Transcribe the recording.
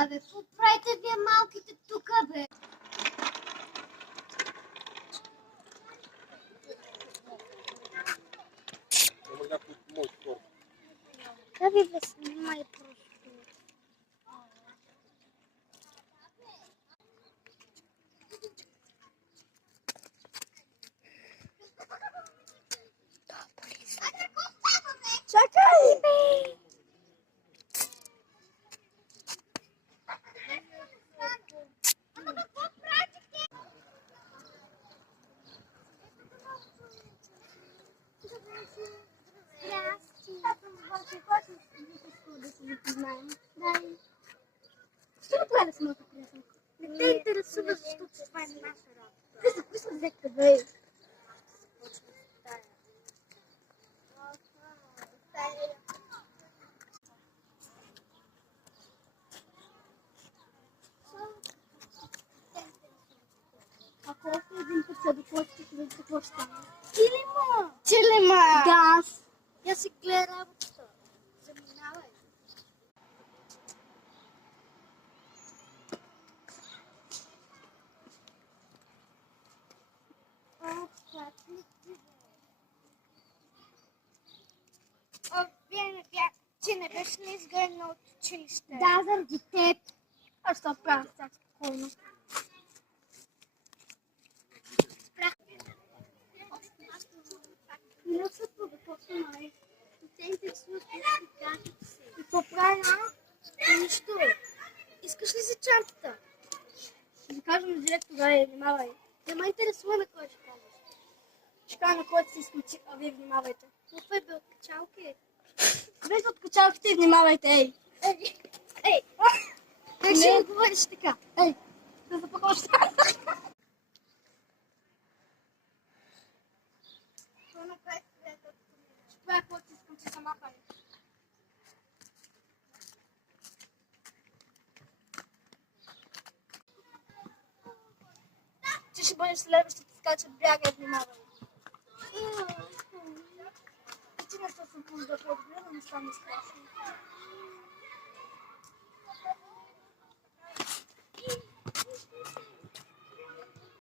Абе, какво правите вие малките тук, бе? Да ви бе, снимай просто. Чакай! Що направи с моето приятел? Не те интересува, защото това е наша работа. Ти се писна взехте, бе. Ако още един път се докладчите, ще видите какво ще стане. Чилима! Чилима! Да. Я си гледа работата. Заминавай. Ти не беше ли изгорена от училище? Да, заради теб. Аз ще оправя сега спокойно. Не се подготвя, нали? Те интересуват и какво прави, а? Нищо. Искаш ли за чантата? Ще ви кажа на директора, внимавай. Не ме интересува на кой ще кажеш. Ще кажа на който се изключи, а вие внимавайте. Но това е бе от качалки. Без от качалките и внимавайте, ей! Ей! Ей! Как ще ми говориш така? Ей! Да запахваш така! Това направи приятелката ми. Ще правя каквото искам, че сама прави. Ти ще бъдеш следващата, така че бягай, внимавай. Ти не се съпълни да подгледам, не стане страшно.